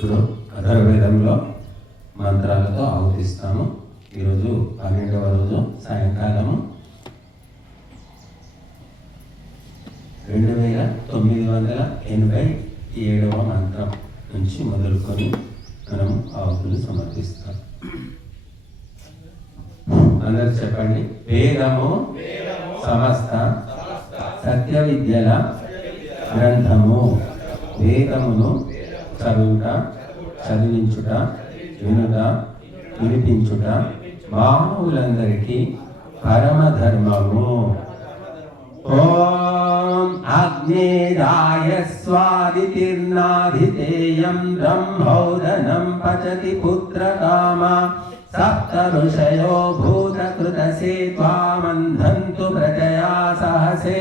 ఇప్పుడు అథర్వవేదంలో మంత్రాలతో ఆహుతిస్తాము. ఈరోజు 12వ రోజు సాయంకాలము 2987వ మంత్రం నుంచి మొదలుకొని మనం ఆహుతులు సమర్పిస్తాం. అందరూ చెప్పండి. వేదము సమస్త సత్య విద్యల గ్రంథము. వేదమును చదువుట, చదివించుట, వినుట, వినిపించుట మానవులందరికీ పరమధర్మము. ఓం అగ్నేరాయ స్వాదితిర్నాధితేయం బ్రహ్మౌదనం పచతి పుత్రకామ సప్త ఋషయో భూతకృతసే త్వామంధంతు ప్రజయా సహసే.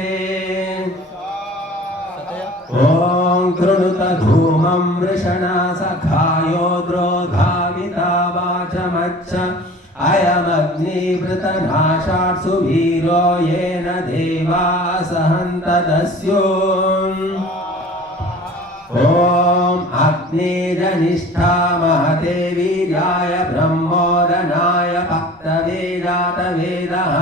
ఓం కృణుత ధూమం వృషణా సఖాయో ద్రోధామితా వాచమచ్చ అయమగ్నివృతనాశాత్సు వీరోయేన దేవా సహంతదస్యో. ఓం అగ్నిజనిష్ఠా మహతే వీర్యాయ బ్రహ్మోదనాయ భక్తవేదాతవేదః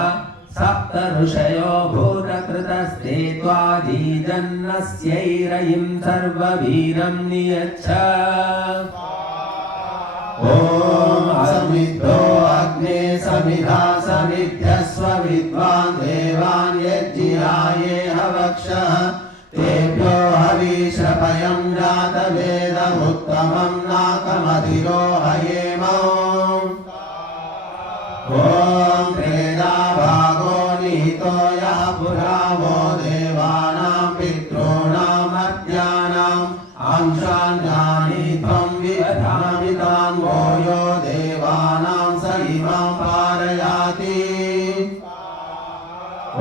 సప్త ఋషయో భూతకృతస్తే త్వాజీజన్నస్యైరయిం సర్వవీరం నియచ్చ. ఓం అసమిద్ధో అగ్నే సమిధా సమిధ్యస్వ విద్వాన్ దేవాన్ యజ్జిరాయేహ వక్షః తేభ్యో హవిషపయం జాతవేదముత్తమం నాకమధిరోహయేమ. ఓం ప్రేదాభాగో నిహితో యః పురావో దేవానాం పితॄణామర్త్యానాం అంశాన్ జానీత్వం విదధామి తాన్ వో యో దేవానాం స ఇమాం పారయాతి.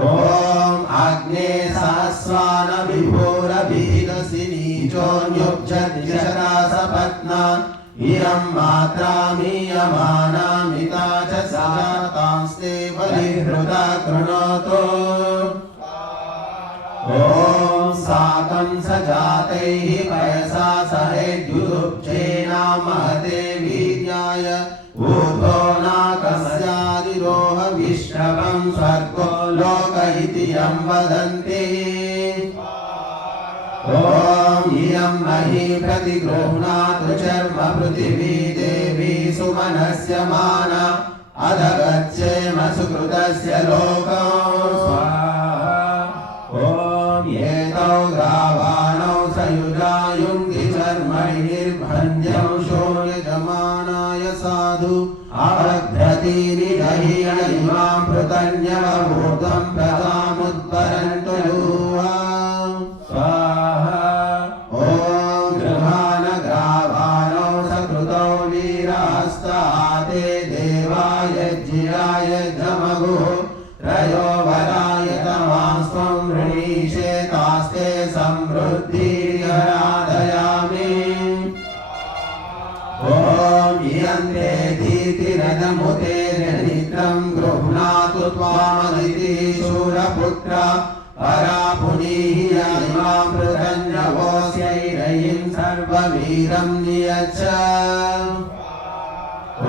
ఓం అగ్నే సహస్వాన విభూరభిదసి నీచోన్యుజ్జద్యశరాసపత్నాన్ ఇయం మాత్రామీయమానామితా చ సాతాంస్తే బలిహృదా కృణోతు. ఓం సాకం సజాతైః పయసా సహేద్యుదుప్చేనా మహతే వీర్యాయ ఊర్ధ్వో నాకస్యాదిరోహ విశ్రవం స్వర్గో లోక ఇతి యం వదంతి. ఓం ఇయం మహీ ప్రతిగృహ్ణాతు చర్మ పృథివీ దేవీ సుమనస్య మానా అధగచ్చేమ సుకృతస్య లోకం. ఓం ఏతౌ గ్రావాణౌ సయుజాయుంగి చర్మణి నిర్భంజం శోయజమానాయ సాధు ఆరభ్రతీని దహీన ఇమాం పృతన్యవభూతం ప్రదాముద్భరంతు యూవా. ఓం గృహాన గ్రావాణౌ సకృతౌ వీరహస్తాతే దేవాయ జ్యాయ జమగుః రయో వరాయ తమాస్త్వం వృణీషేతాస్తే సమృద్ధిర్హరాదయామి. ఓం ఇయంతే ధీతిరజముతే నిత్రం గృహ్ణాతు త్వామదితి శూరపుత్ర పరాపునీః ఇమాం పృతన్యవోస్యైరయిం సర్వవీరం నియచ్చ.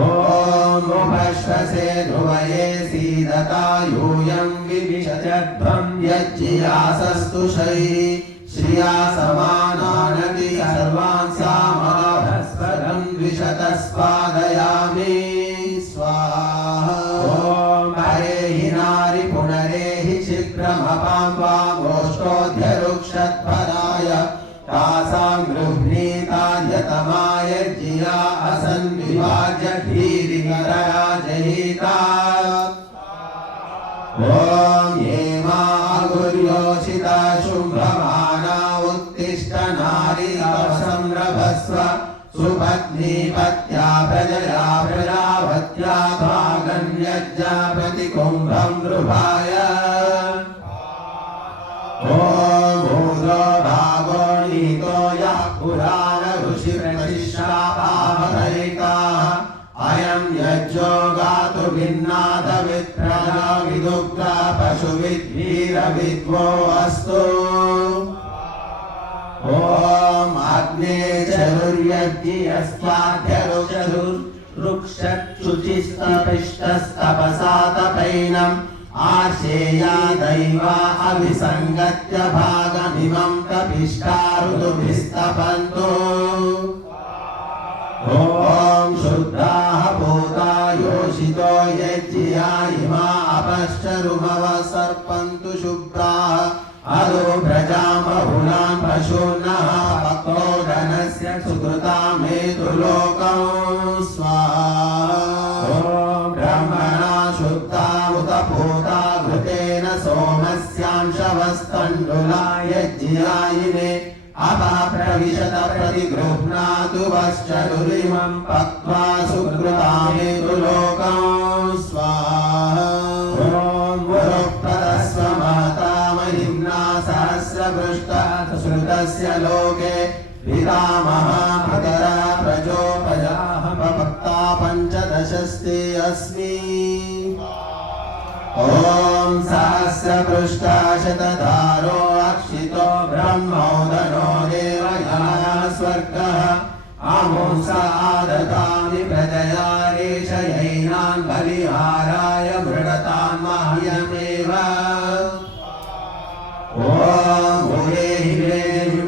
ఓం ఉపశ్వసే ధ్రువయే సీదతా యూయం వివిశత్వం యజ్జియాసస్తు శైః శ్రియా సమానానతి సర్వాన్ సామభస్పదం ద్విశతస్పాదయామి. స్వాహా. ఓం హరేః నారి పునరేః శీఘ్రమపాం వాగోష్ఠోధ్యరుక్షత్ఫలాయ तासां गृह्णीतान्यतमाय ज्या असन् विभाज्य धीरिकरया जहिता. ॐ येमा गुर्योषिता शुम्भमाना उत्तिष्ठ नारी संरभस्व सुपत्नीपत्या प्रजया प्रजावत्या भागन्यज्जा प्रतिकुम्भं नृभाय. ॐ भूतो भागो नीतो यः पुराण ऋषिप्रतिष्ठापावहरिताः अयं यज्ञो गातुभिन्नाथवित्प्रणा विदुग्धा पशुविद्वीरविद्वो अस्तु. ॐ अग्ने चरुर्यज्ञस्त्वाध्यरुचरुर्वृक्षच्छुचिस्तपिष्टस्तपसा तपैनम् आशेया दैवा अभिसङ्गत्य भागमिमं तपिष्टा ऋतुभिस्तपन्तु ॐ शुद्धाः भूता योषितो यज्ञिया इमा अपश्चरुमवसर्पन्तु शुभ्राः अदो व्रजां बहुलां पशून्नः पक्वोदनस्य सुकृता मेतु लोकं स्वाहा ॐ ब्रह्मणा शुद्धा उत पूता घृतेन सोमस्यांशवस्तण्डुला यज्ञियायिने अपाप्रविशत प्रतिगृह्णातु वश्चरुरिमं पक्वा सुकृता मेतु लोकं स्वाहा ॐ गुरुप्रदस्व मातामहिम्ना सहस्रपृष्ठा सुश्रुतस्य लोके पितामहा भगरा प्रजोपजाः भक्ता पञ्चदशस्ते अस्मि ॐ सहस्रपृष्ठा शतधारो अक्षितो ब्रह्मोदनो देवयाः स्वर्गः आमोंसा आददामि प्रजया रेषयैनान् बलिहाराय मृडतान् मह्यमेव ॐ भूयेहि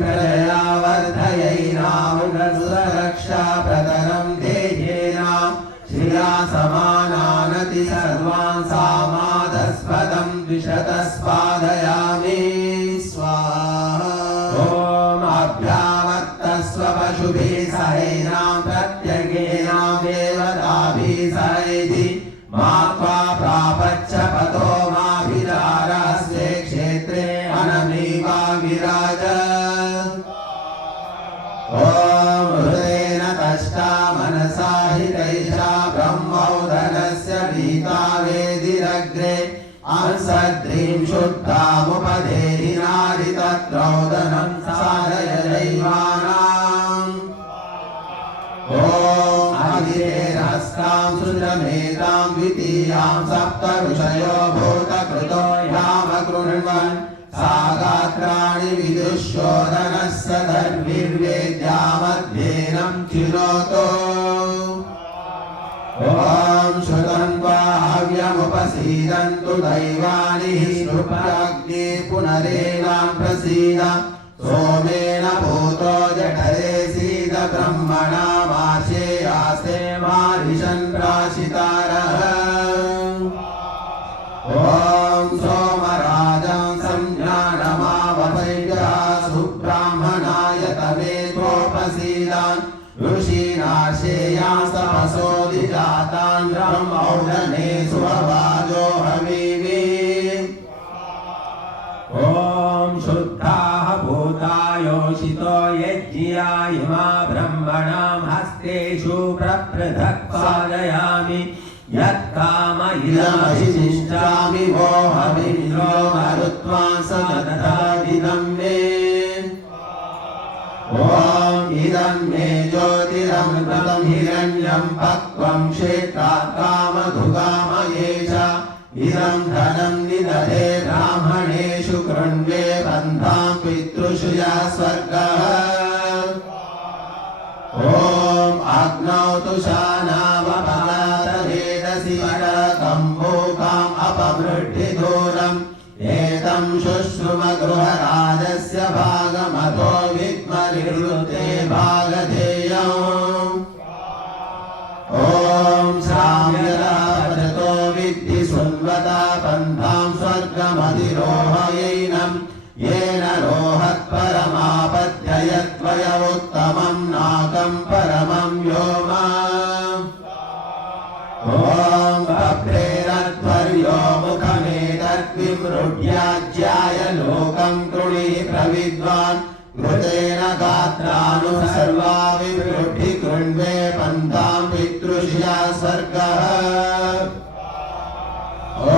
प्रजया वर्धयैनामुरक्षा प्रतरं देहेनां श्रिया समानानति सर्वान् सामादस्पदं द्विशतस्पादयामि स्वाहा ॐ अभ्यावर्तस्व पशुभिः सहैनां प्रत्यगेनां देवताभिः सहैधि मात्वा प्रापच्च पतो माभिचारस्ते क्षेत्रे अनमीवा विराज ॐ हृदेन तष्टा मनसा हितैषा ब्रह्मोदनस्य भीता वेदिरग्रे अंसद्रीं शुद्धामुपदेहि नारि तत्रोदनं साधय दैवानाम् ॐ अधिरेरस्तां सुजमेतां द्वितीयां सप्त ऋषयो भूतकृतो यामकृण्वन् सा गात्राणि विदुष्योदनस्य दर्भिर्वेद्यामध्येनं चिनोतो ॐ श्रुतन्त्वा हव्यमुपसीदन्तु दैवानि नृपाग्ने पुनरेणां प्रसीद सोमेन भूतो जठरे सीद ब्रह्मणामाशे आस्ते मारिषन् प्राशितारः ॐ सोमराजं संज्ञानमावपैभ्यः सुब्राह्मणाय तमेतोपसीदान् ऋषीनाशेयांस्तपसोऽधिजातान् ब्रह्मौदने सुभवाजो हवीमि ॐ शुद्धाः भूता योषितो यज्ञिया इमा ब्रह्मणां हस्तेषु प्रपृथक् पादयामि यत्काम इदमधिष्ठामि वो हविन्द्रो मरुत्वा सददादिदं मे ॐ इदं मे ज्योतिरमृतं हिरण्यं पक्वं क्षेत्रात् कामधुकामयेष इदं धनं निदधे ब्राह्मणेषु कृण्वे बन्धां पितृषु या स्वर्गः ॐ अग्नौ तुषानामपगातवेदसि वरकम्बोकाम् अपमृड्ढिदूरम् एतं शुश्रुमगृहराजस्य भागमतो विद्मनिवृत्ते भागधेयम् ॐ श्राम्यदापजतो विद्धि सुन्वता पन्थां स्वर्गमधिरोहयैनं येन रोहत्परमापद्ययत्वय उत्तमं नाकं परमं व्योम ॐ बभ्रेरध्वर्यो मुखमेतद्विमृढ्याज्याय लोकं कृणि प्रविद्वान् घृतेन गात्रानुसर्वा विमृढि कृण्वे पन्थां पितृष्या स्वर्गः ॐ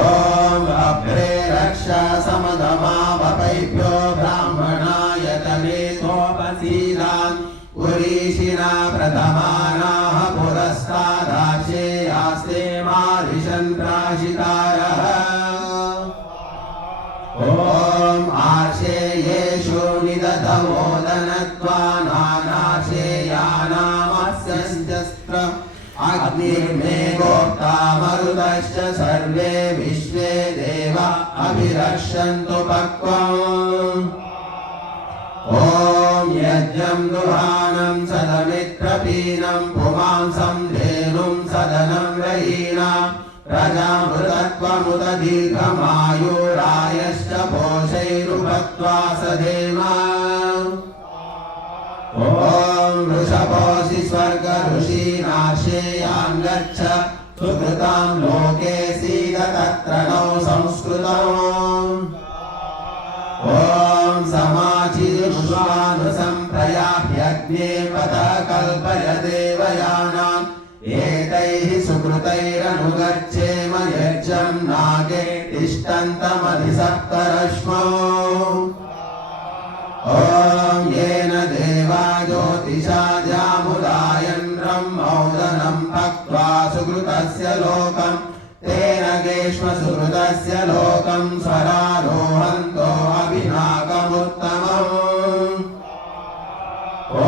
अभ्रे रक्षा समदमावपैभ्यो ब्राह्मणाय तमेतोपसीदान् पुरीशिना प्रथमानाः पुरस्तादाशे आस्ते मारिषन् प्राशितारः ॐ आशेयेषु निदधमोदनत्वा नाना अग्निर्मे गोप्ता मरुतश्च सर्वे विश्वे देवा अभिरक्षन्तु पक्वम् ॐ यज्ञं दुहानं सदमित्रपीनं पुमांसं धेनुं सदनं रयीणां प्रजामृतत्वमुत दीर्घमायुरायश्च पोषैरुपत्वा सधेमा ॐ वृषभोऽसि स्वर्गऋषीनाशेयान् गच्छ सुकृतां लोके सीद तत्र नो संस्कृतम् ॐ समाचिरुष्वानुसम्प्रयाह्यग्ने पतः कल्पय देवयानान् एतैः सुकृतैरनुगच्छेम यज्ञं नागे तिष्ठन्तमधिसप्तरश्मो ॐ येन देवा ज्योतिषा द्यामुदायन् ब्रह्मोदनं पक्त्वा सुकृतस्य लोकम् तेन गेष्म सुकृतस्य लोकं स्वरारोहन्तो अभिनाकमुत्तमम् ॐ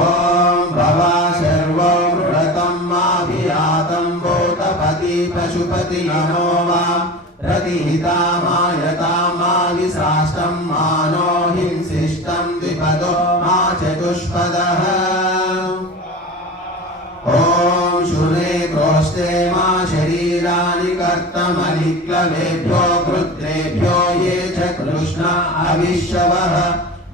भवा शर्वो मृडतं माभियातं भूतपति पशुपति नमो वां प्रतिहितामायतां मा विसाष्टं मानो हिंसिष्टं द्विपदो मा चतुष्पदः ॐ शुने क्रोष्टे मा शरीराणि कर्तमलिक्लवेभ्यो कृत्रेभ्यो ये च कृष्णा अविश्ववः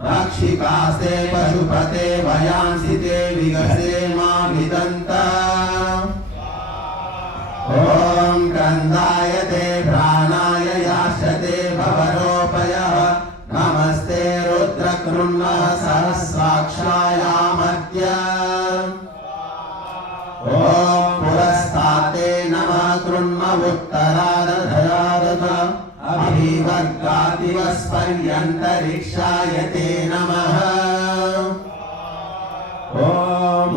भक्षिकास्ते पशुपते वयांसि ते विगसे मा विदन्त ॐ कन्दाय ते प्राणाय याश्चते भवरोपयः नमस्ते रुद्रकृण्मः सहस्राक्षायामद्य ॐ पुरस्ताते नमः कृण्मवुत्तरादधरादध अभिवर्गादिवस्पर्यन्तरिक्षाय ते नमः ॐ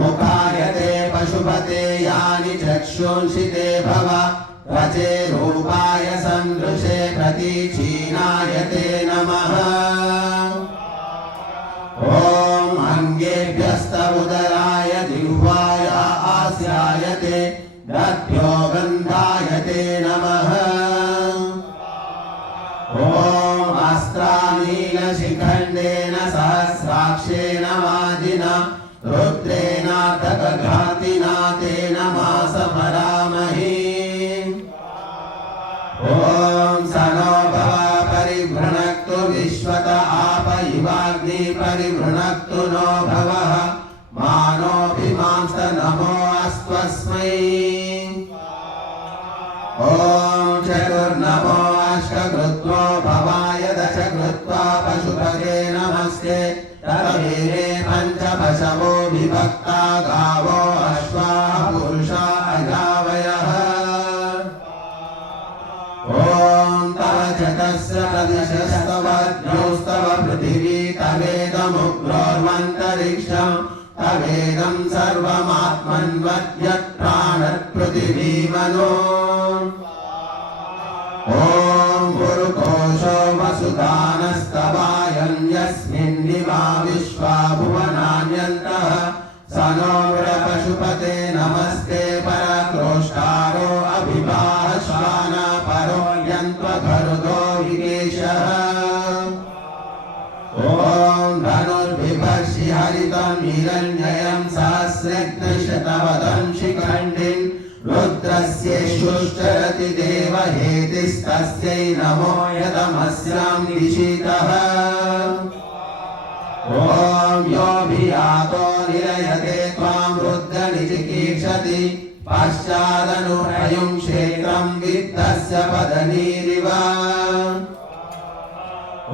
मुखाय ते पशुपते यानि चक्षुंषि ते भव त्वचे रूपाय सन्दृशे प्रतीचीनाय ते नमः ॐ अङ्गेभ्यस्त उदराय जिह्वाय आस्याय ते दभ्यो गन्धाय ते नमः ॐ अस्त्रानीलशिखण्डेन सहस्राक्षेण वाजिना रुद्रेणातकघातिना तेन मासपरामहे ॐ स नो भव परिवृणक्तु विश्वत आप इवाग्नि परिवृणक्तु नो भवः मानोऽभिमांस्त नमो अस्त्वस्मै ॐ चतुर्नमो अष्टकृत्वो भवाय दश कृत्वा पशुपते नमस्ते तर्वेदे पञ्च पशवो विभक्ता गावो अश्वाः पुरुषा अजावयः ॐ तव चतस्य प्रदिशस्तव द्योस्तव पृथिवी तवेदमुग्रोर्वन्तरिक्षम् तवेदं सर्वमात्मन्वद्यत्प्राणत्पृथिवीमनो ॐ गुरुकोशो वसुधानस्तवायं यस्मिन्निवा विश्वा भुवनान्यन्तः स नो पशुपते नमस्ते परक्रोष्टारो अभिभाषान परो यन्त्वघरुदो विकेशः ॐ धनुर्बिभर्षि हरितं हिरण्ययं सहस्रघ्नशतवदं शिखण्डिं रुद्रस्येषुश्चरति देवहेतिस्तस्यै नमो यदमस्यां निशीतः ॐ योऽभियातो निरयते त्वां रुद्रनिचिकीर्षति पश्चादनुप्रयुं क्षेत्रं वित्तस्य पदनीरिव ॐ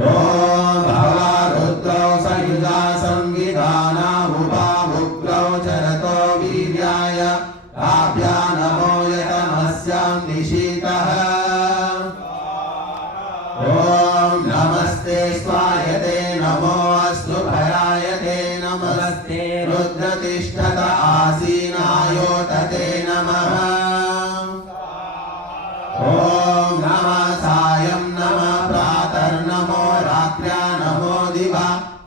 भवा रुद्रौ सयुजा संविधाना उपामुग्रौ चरतो वीर्याय ताभ्या नमो यतमस्यां निशीतः ॐ नमस्ते स्वायते नमो अस्तु भयायते नमस्ते रुद्रतिष्ठत आसीनायोतते नमः ॐ नमः सायं नमः प्रातर्नमो रात्र्या नमो दिवा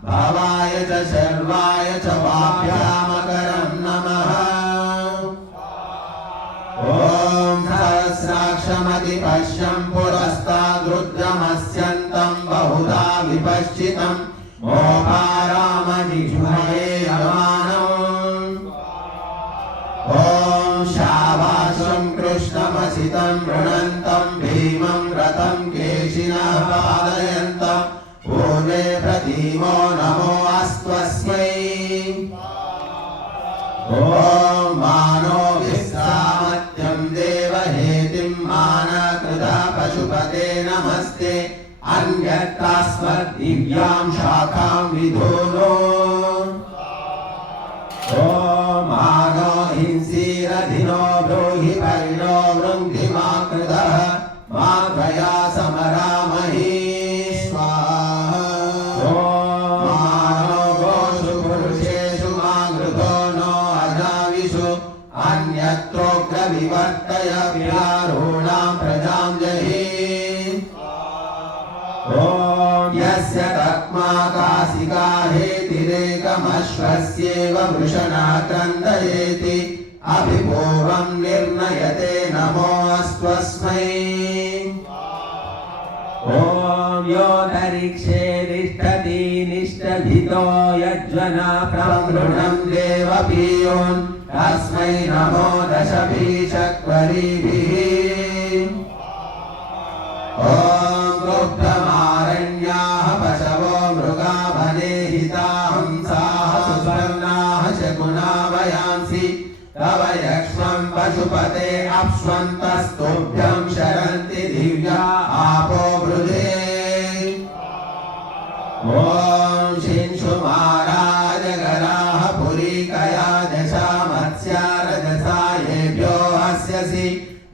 भवाय च शर्वाय च वाभ्यामकरं नमः शावाशं कृष्णमसितं मृणन्तं भीमं रथं केशिनः पादयन्तं पूर्वे प्रतीमो नमो अस्त्वस्मै ॐ मानो विश्रामत्यं देवहेतिं मानकृता पशुपते नमस्ते अन्यत्रास्मद्दिव्यां शाखां विधुनो ॐ मानो हिंसीरधिनो ब्रूहि परिणो वृन्धिमाकृतः मा त्वया समरामहि स्वाहा ॐ मानो गोषु पुरुषेषु मा घृतो नो अजाविषु अन्यत्रोग्रविवर्तय व्यारूणां प्रजां जहि ॐ यस्य तक्माकाशिका हेतिरेकमश्वस्येव वृषणा क्रन्दयेति अभिपूर्वं निर्णयते नमोऽस्त्वस्मै ॐ योऽन्तरिक्षे तिष्ठति निष्ठभितो यज्वना प्रमृणं देवपीयोन् तस्मै नमो दशभिषक्वरीभिः ॐ क्रुद्धमारण्याः पशवो मृगा भनेहिता हंसाः सुवर्णाः शकुना वयांसि तव यक्ष्मं पशुपते अप्स्वन्तस्तुभ्यं शरन्ति दिव्या आपो वृधे ॐ शिंशुमाराजगराः पुरीकया दशा मत्स्या रजसा येभ्यो हस्यसि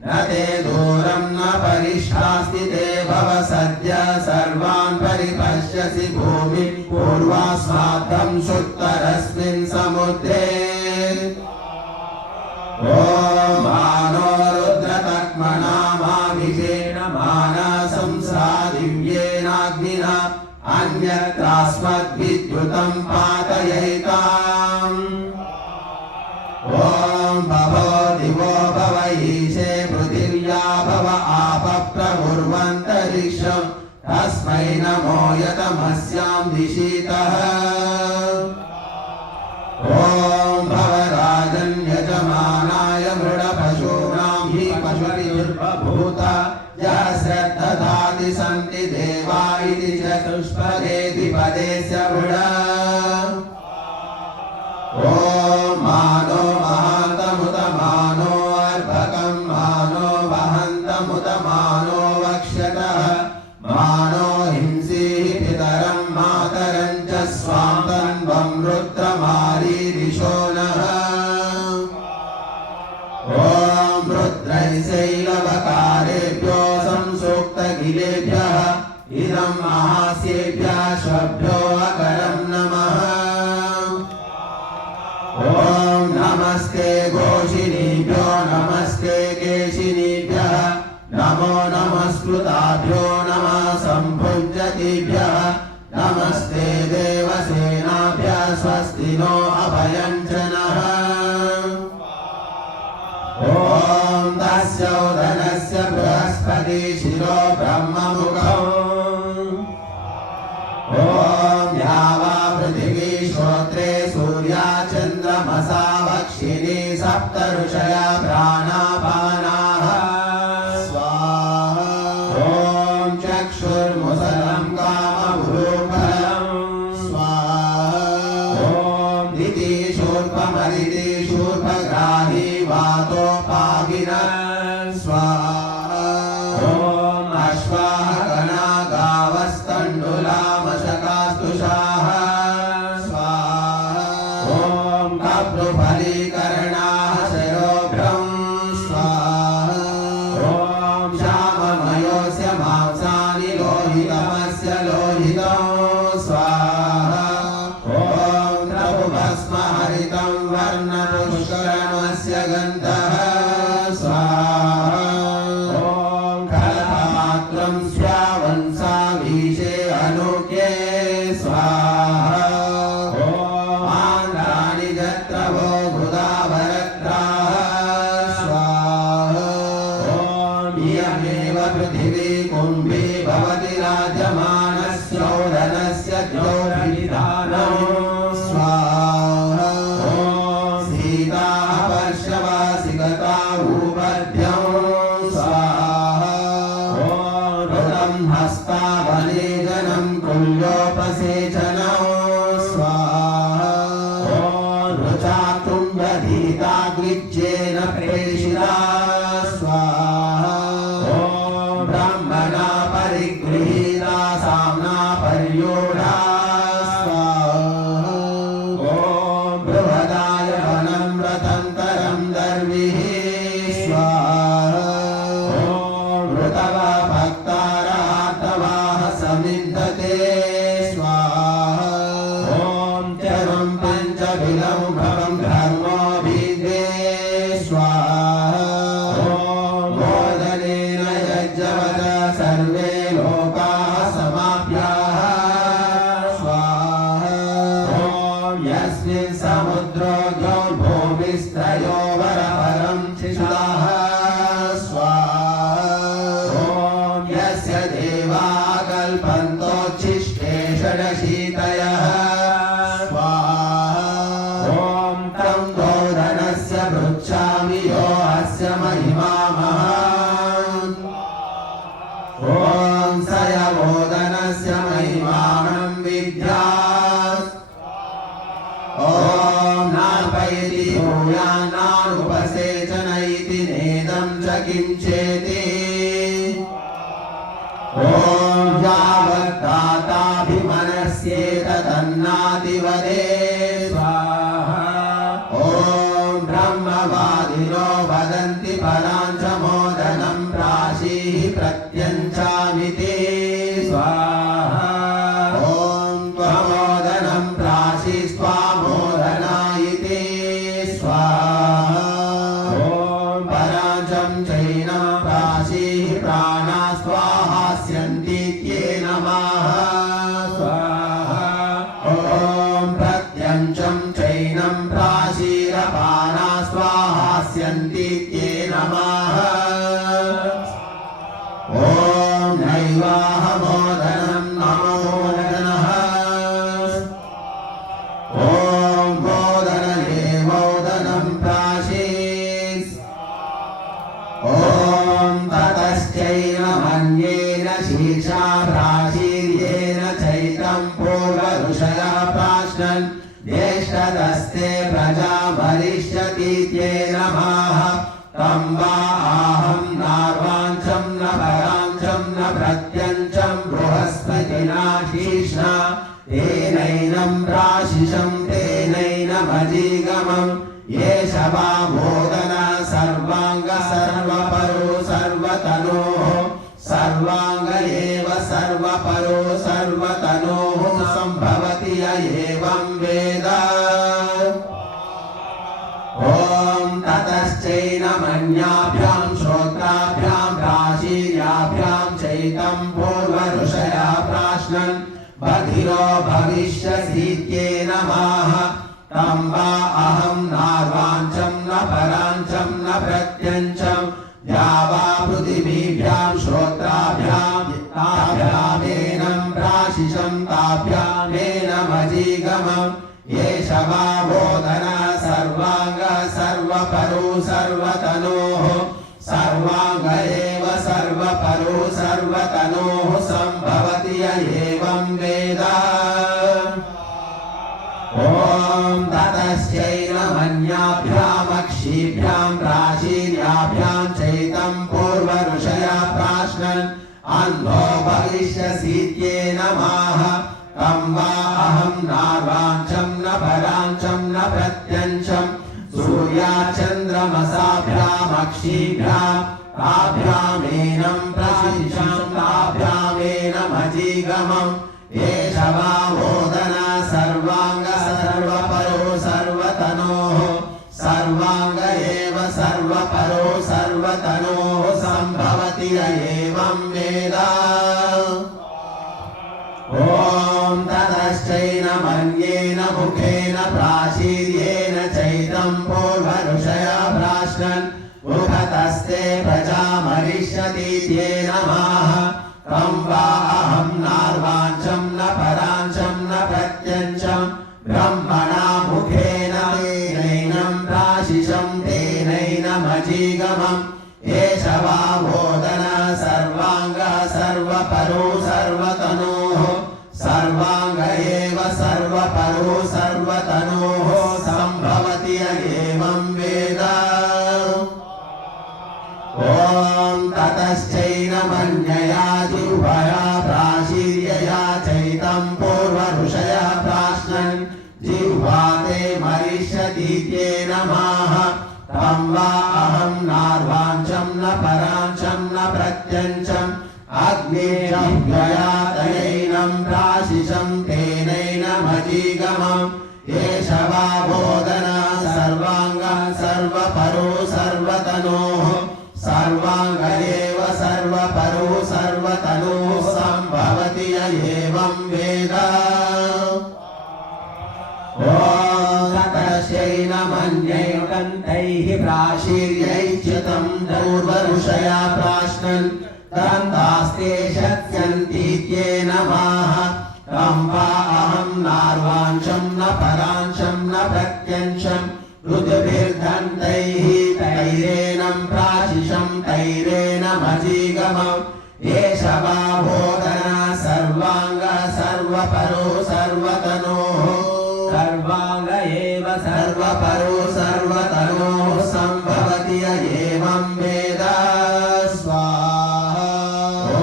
न ते दूरं न परिष्ठास्ति ते भव सद्य सर्वान् परिपश्यसि भूमिं पूर्वास्माद्धं सुत्तरस्मिन् समुद्रे ॐ मानो रुद्रतक्मनामाभिषेण मानसंसा दिव्येनाग्निना अन्यत्रास्मद्विद्युतं पातयैताम् ॐ भवो दिवो भव ईशे पृथिव्या भव आपः प्रभुर्वन्तरिक्षं तस्मै नमो यतमस्यां दिशितः ॐ भव राजन्यजमानाय मृडपशूनां हि पशुभिर्बभूत यः श्रद्धधाति सन्ति देवा इति चतुष्पदेधिपदेस्य मृड ॐ मानो महान्तमुत मानो अर्भकं मानो वहन्तमुत मानो वक्ष्यतः मानो हिंसीः पितरं मातरं च स्वां तन्वं रुद्रमारीरिषो नः ॐ रुद्रैशैलवकारेभ्यो संसूक्तगिलेभ्यः इदं महास्येभ्यः श्वभ्यो अकरं नमः ॐ नमस्ते घोषिणीभ्यो नमस्ते केशिनीभ्यः नमो नमस्कृताभ्यो नमः सम्भुजतीभ्यः नमस्ते देवसेनाभ्यः स्वस्ति नो अभयञ्जनः ॐ तस्य उदनस्य बृहस्पति शिरो ब्रह्ममुखौ ॐ यावा पृथिवी श्रोत्रे सूर्या चन्द्रमसा वक्षिणी सप्त ऋषया प्राणापानाः स्वाहा ॐ चक्षुर्मुसलं कामभूफलं स्वाहा ॐ दिति शूर्पमदिति शूर्पग्राही वातोपागिनः स्वाहा ॐ अश्वाः गणा गावस्तण्डुलामशकास्तुषाः स्वाहा ॐ कप्रुफलीकरणाः शरोभ्रं स्वाहा ॐ श्याममयोस्य मांसानि लोहितमस्य लोहितं स्वाहा ॐ प्रभुभस्महरितं वर्णपुष्करमस्य गन्धः स्वाहा ॐ कलपात्रं स्यावंसावीशे अनुज्ञे स्वाहा ॐ आन्द्राणि जत्रवो गुदाभरत्राः स्वाहा ॐ इयमेव पृथिवी कुम्भी भवति राजमानस्योदनस्य द्यौरनिधानं स्वाहा ॐ सीताः पर्शवासिगता वाग्विज्येन प्रेषिता स्वाहा ॐ ब्रह्मणा परिगृहीता साम्ना पर्योढा स्वाहा ॐ बृहदाय वनं रथन्तरं दर्विः स्वाहा ॐ ऋतवा भक्तारातवाः समिन्धते स्वाहा ॐ चरं पञ्चबिलं भवं धर्मोऽभिद्वे स्वाहा ॐ मोदनेन यज्ञवद सर्वे लोकाः समाप्याः स्वाहा ॐ यस्मिन् समुद्रो द्वौ भूमिस्त्रयोवरपरं शिशुलाः स्वाहा ॐ यस्य देवा कल्पन्तोच्छिष्टे षडशीतयः स्वाहा ॐ तं गोधनस्य पृच्छामि यो अस्य महिमा महान् ॐ स यवोदनस्य महिमानं विद्यात् ॐ नापयति भूयान्नानुपसेचन इति नेदं च किञ्चेति ॐ यावद्दाताभिमनस्येतदन्नादिवदे स्वाहा ॐ ब्रह्मवादिनो वदन्ति परां च मोदनं प्राशीः प्रत्यञ्चामिति स्वाहा ॐ त्वमोदनं प्राशिस्त्वामोदना इति स्वाहा ॐ पराञ्चं चैनं प्राशीः प्राणा स्वाहास्यन्तीत्ये नमः स्वाहा ॐ प्रत्यञ्चं चैनं प्राशीरपाना स्वाहास्यन्तीत्ये नमः ॐ नैवाहमोदनं नमोदनः ॐ मोदनदेवोदनं प्राशीस् ॐ ततश्चैनमन्येन शीर्षा प्राचीर्येण चैतं पूर्वऋषया प्राश्नन् ज्येष्ठदस्ते प्रजामरिष्यतीत्ये नमः तं वा आहं नार्वाञ्चं न पराञ्चं न प्रत्यञ्चं बृहस्पतिना शीर्ष्णा तेनैनं प्राशिषं तेनैनमजीगमम् येष वा मोदना सर्वाङ्ग सर्वपरो सर्वतनोः सर्वाङ्ग एव सर्वपरो सर्वतनोः सम्भवति य एवं वेद ॐ ततश्चैनमन्याभ्यां श्रोत्राभ्यां प्राचीर्याभ्यां चैतं पूर्वऋषया प्राश्नन् बधिरो भविष्यसीत्ये नमः तं वा अहं नार्वाञ्चं न पराञ्चं न प्रत्यञ्चं या वा पृथिवीभ्यां श्रोत्राभ्यां ताभ्यामेनं प्राशिषं ताभ्यामेनमजीगमम् येष वा बोधना सर्वाङ्ग सर्वपरो सर्वतनोः सर्वाङ्ग एव सर्वपरो सर्वतनोः सम्भवति य एवं वेद ॐ ततश्चैनमन्याभ्यामक्षीभ्यां प्राचीर्याभ्यां चैतं पूर्वऋषया प्राश्नन् अन्धो भविष्यसीत्ये नमः तं वा अहं नार्वाञ्चं न पराञ्चं न प्रत्यञ्चं सूर्याचन्द्रमसाभ्यामक्षीभ्यां ताभ्यामेनं प्राशिषं ताभ्यामेनमजीगमम् येष वा मोदना सर्वाङ्ग सर्वपरो सर्वतनोः सर्वाङ्ग एव सर्वपरो सर्वतनोः सम्भवति य एवं वेद ॐ ततश्चैनमन्येन मुखेन प्राचीर्येण चैतं पूर्वऋषया प्राश्नन् मुखतस्ते प्रजामरिष्यतीत्ये नमः तं वा अहं नार्वाञ्चं न पराञ्चं न प्रत्यञ्चं ब्रह्मणा मुखेन तेनैनं प्राशिषं तेनैनमजीगमम् एष वा मोदना सर्वाङ्ग सर्वपरो सर्वतनोः सर्वाङ्ग एव सर्वपरो सर्वतनोः सम्भवति य एवं वेद तं वा अहं नार्वाञ्चं न पराञ्चं न प्रत्यञ्चं अग्निजह्वयातयैनं प्राशिषं तेनैनमजीगमम् एष वा बोधना सर्वाङ्गः सर्वपरो सर्वतनोः सर्वाङ्ग एव सर्वपरो सर्वतनोः सम्भवति य एवं वेद ततश्चैनमन्यैकन्तैः प्राशीर्यैच्युतं पूर्वऋषया प्राश्नन् दन्तास्ते शक्यन्तीत्येन माह तं वा अहं नार्वाञ्चं न पराञ्चं न प्रत्यञ्चं ऋतुभिर्दन्तैः तैरेनं प्राशिषं तैरेनमजीगमम् एष वा बोधना सर्वाङ्ग सर्वपरो सर्वतनोः सर्वाङ्ग एव सर्वपरो सर्वतनोः सम्भवति य एवं वेद स्वाहा ॐ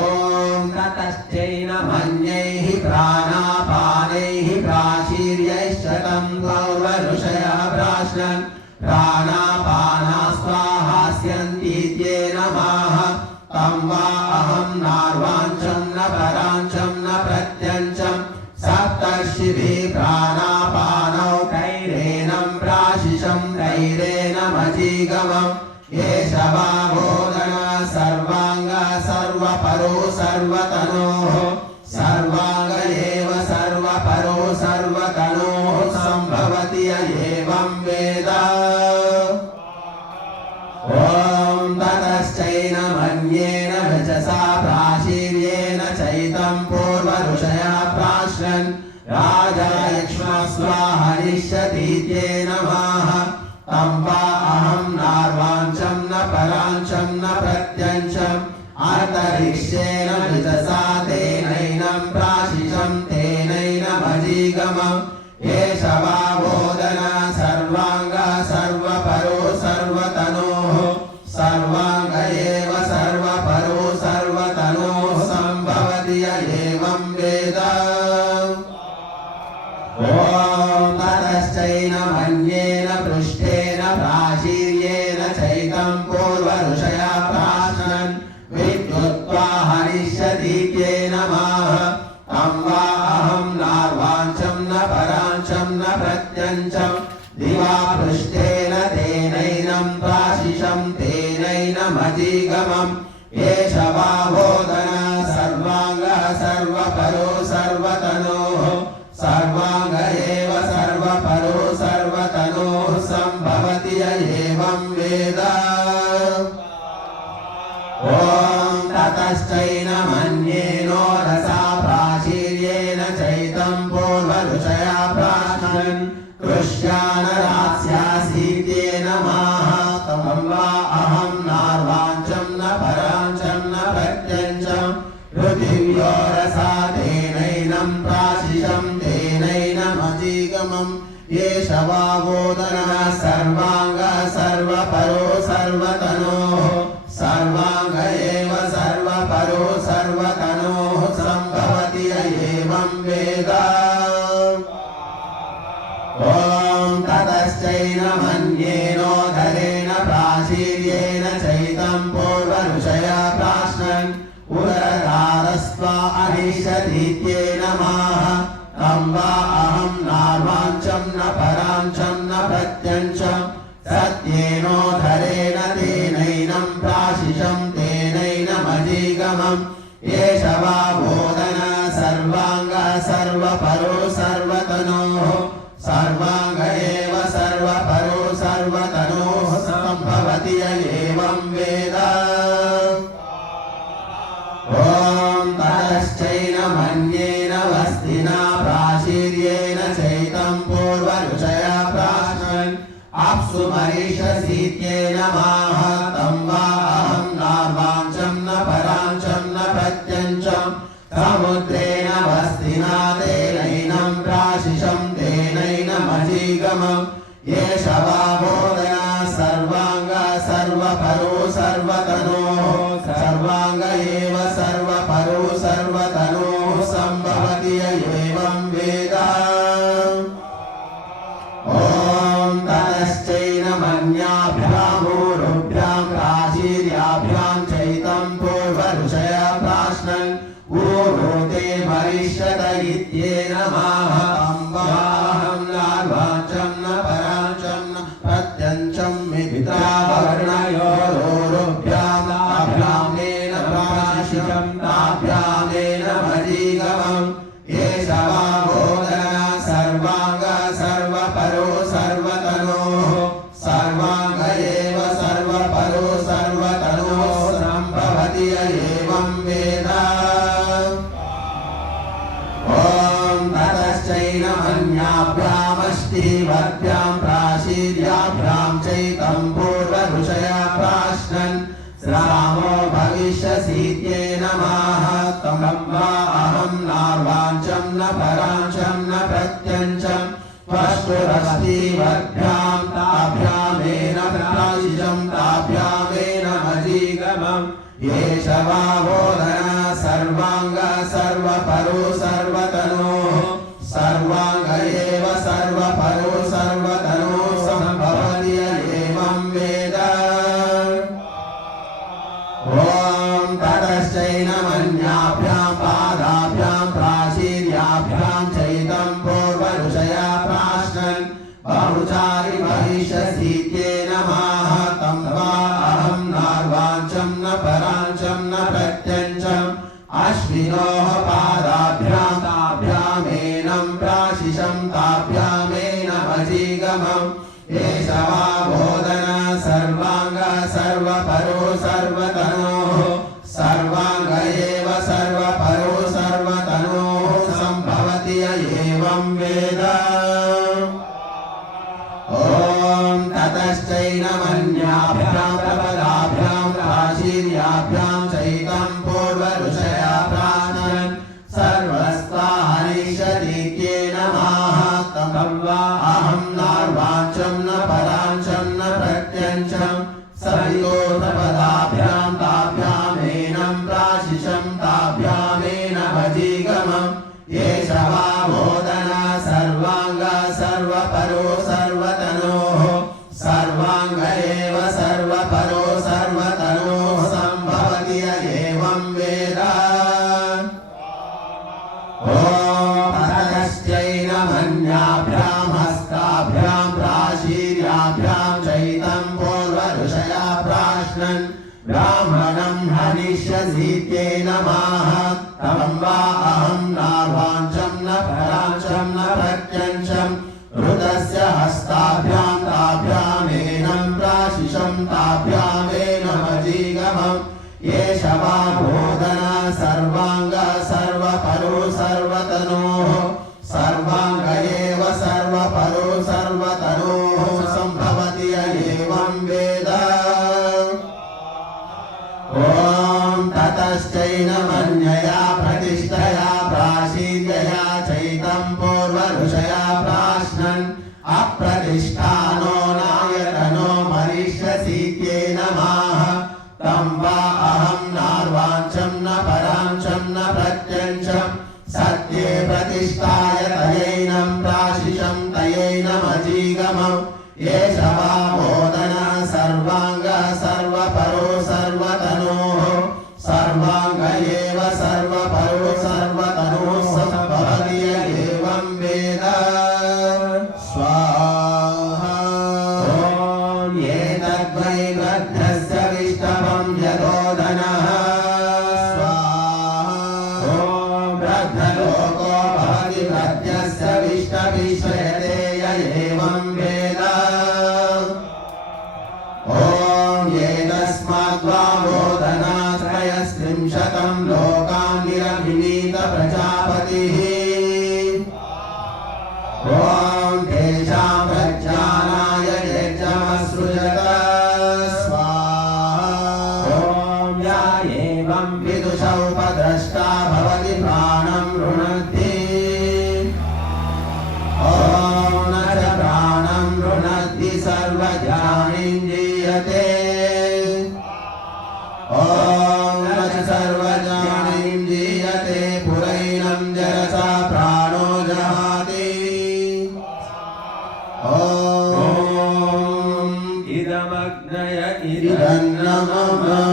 ततश्चैनमन्यैः प्राणापानैः प्राशीर्यैश्च तं पूर्वऋषयः प्राश्नन् प्राणापानास्त्वाहास्यन्तीत्येन माह तं वा अहं नार्वाञ्चं न पराञ्चं न प्रत्यञ्चं सप्तर्षिभिः प्राणापानौ तैरेनं प्राशिषं तैरेनमजीगमम् एष वा बोधना सर्वाङ्ग सर्वपरो सर्वतनोः सर्वाङ्ग एव सर्वपरो सर्वतनोः सम्भवति य एवं वेद ॐ ततश्चैनमन्येन वचसा प्राशीर्येण चैतं पूर्वऋषया प्राश्नन् राजा यक्ष्मस्वाहनिष्यतीत्येन माह तं वा अहं नार्वाञ्चं न पराञ्चं न प्रत्यञ्चं अन्तरिक्षेण वचसा तेनैनं प्राशिषं तेनैनमजीगमम् एष वा बोधना सर्वाङ्ग सर्वपरो सर्वतनोः सर्वाङ्ग एव सर्वपरो सर्वतनोः सम्भवति य एवं वेद ॐ ततश्चैनमन्येन पृष्ठेन प्राशीर्येण चैतं पूर्वऋषया प्राश्नन् विद्युत्वा हनिष्यतीत्येन माह तं वा अहं नार्वाञ्चं न पराञ्चं न प्रत्यञ्चं दिवा पृष्ठेन तेनैनं प्राशिषं तेनैनमजीगमम् एष वा बोधना सर्वाङ्ग सर्वपरो सर्वतनोः सर्वाङ्ग एव सर्वपरो सर्वतनोः सम्भवति य एवं वेद ॐ ततश्चैनमन्येनो रसा प्राशीर्येण चैतं पूर्वऋषया प्राश्नन् कृष्यानरास्यासीत्येन माह तं वा अहं नार्वाञ्चं न पराञ्चं न प्रत्यञ्चं पृथिव्यो रसा तेनैनं प्राशिषं तेनैनमजीगमम् एष वा बोधना सर्वाङ्ग सर्वपरो सर्वतनोः सर्वाङ्ग एव सर्वपरो सर्वतनोः सम्भवति य एवं वेद ॐ ततश्चैनमन्येनोदरेण प्राशीर्येण चैतं पूर्वऋषया प्राश्नन् उदरारस्त्वा अनिष्यतीत्येन माह तं वा अहं नार्वाञ्चं न पराञ्चं न प्रत्यञ्चं सत्येनोदरेण तेनैनं प्राशिषं तेनैनमजीगमम् एष वा बोधना सर्वाङ्ग सर्वपरो सर्वतनोः सर्वाङ्ग एव सर्वपरो सर्वतनोः सम्भवति य एवं वेद ॐ ततश्चैनमन्येन वस्तिना प्राशीर्येण चैतं पूर्वऋषया प्राश्नन् अप्सु महिषसीत्येन माह तं वा अहं नार्वाञ्चं न पराञ्चं न प्रत्यञ्चं समुद्रेण वस्तिना तेनैनं प्राशिषं तेनैनमजीगमम् एष वा बोधना सर्वाङ्ग सर्वपरो सर्वतनोः सर्वाङ्ग एव सर्वपरो सर्वतनोः सम्भवति य एवं वेद ॐ ततश्चैनमन्याभ्यामो तयोरुभ्यां ताभ्यामेन प्राशिषं ताभ्यामेन मजीगमम् एष वामोदरः सर्वाङ्ग सर्वपरो सर्वतनोः सर्वाङ्ग एव सर्वपरो सर्वतनोः सम्भवति य एवं वेद ॐ ततश्चैनमन्याभ्यामष्टिवद्भ्यां प्राशीर्याभ्यां चैतं पूर्वऋषया प्राश्नन् रामो भविष्यसीत्येन माह तं वा अहं नार्वाञ्चं न पराञ्चं न प्रत्यञ्चं त्वष्टुरस्तिवद्भ्यां ताभ्यामेन प्राशिषं ताभ्यामेन मजीगमम् एष वावोदरः सर्वाङ्ग सर्वपरो सर्वतनोः सर्वाङ्ग एव सर्वपरो सर्वतनोः सम्भवति य एवं वेद ॐ ततश्चैनमन्याभ्यां पादाभ्यां प्राशीर्याभ्यां चैतं पूर्वऋषया प्राश्नन् बहुचारि भविष्यसीत्येन माह तं वा अहं नार्वाञ्चं न पराञ्चं न प्रत्यञ्चं अश्विनोः पादाभ्यां ताभ्यामेनं प्राशिषं ताभ्यामेनमजीगमम् एष वामोदरः सर्वाङ्ग सर्वपरो सर्वतनोः सर्वाङ्ग एव सर्वपरो सर्वतनोः सम्भवति य एवं वेद ॐ ततश्चैनमन्याभ्यां प्रपदाभ्यां प्राशीर्याभ्यां चैतं पूर्वऋषया प्राश्नन् सर्वस्ताहनिषतीत्येन माह तं वा अहं नार्वाञ्चं न पराञ्चं न प्रत्यञ्चं सवितोप्रपदाभ्यां ताभ्यामेनं प्राशिषं ताभ्यामेन मजीगमम् एष वामोदरः सर्वाङ्ग सर्वपरो सर्वतनोः सर्वाङ्ग एव सर्वपरो सर्वतनोः सम्भवति य एवं वेद ॐ ततश्चैनमन्याभ्यां हस्ताभ्यां प्राशीर्याभ्यां चैतं पूर्वऋषया प्राश्नन् ब्राह्मणं हनिष्यसीत्येन माह तं वा अहं नार्वाञ्चं न पराञ्चं न प्रत्यञ्चं ऋतस्य हस्ताभ्यां ताभ्यामेनं प्राशिषं ताभ्यामेनमजीगमम् एष वामोदरः सर्वाङ्ग सर्वपरो सर्वतनोः सर्वाङ्ग एव सर्वपरो सर्वतनोः सम्भवति य एवं वेद ॐ ततश्चैनमन्यया प्रतिष्ठया प्राशीर्यया चैतं पूर्वऋषया प्राश्नन् अप्रतिष्ठानो नायतनो मरिष्यसीत्येन माह तं वा अहं नार्वाञ्चं न पराञ्चं न प्रत्यञ्चं सत्ये प्रतिष्ठाय तयैनं प्राशिषं तयैनमजीगमम् एष वामोदरः सर्वाङ्ग सर्वपरो सर्वतनोः सर्वाङ्ग एव सर्वपरो सर्वतनोः सम्भवति य एवं वेद स्वाहा ॐ एतद्वै बद्धस्य विष्टभं यदोदनः स्वाहा ॐ बद्धलोको भवति बद्धस्य विष्टविश्रयते य एवं वेद ॐ एतस्माद्वामोदनात्रयस्त्रिंशतं लोकान् निरभिनीत प्रजापतिः ॐ तेषां प्रज्ञानाय यज्ञमसृजत स्वाहा ॐ या एवं विदुषोपद्रष्टा भवति प्राणं रुणद्धि ॐ न च प्राणं रुणद्धि सर्वज्ञानेन्द्रियते ॐ न च सर्वज्ञानेन्द्रियते पुरैनं जरसा प्राणो जहाति ॐ इदमग्नय इदन्नमः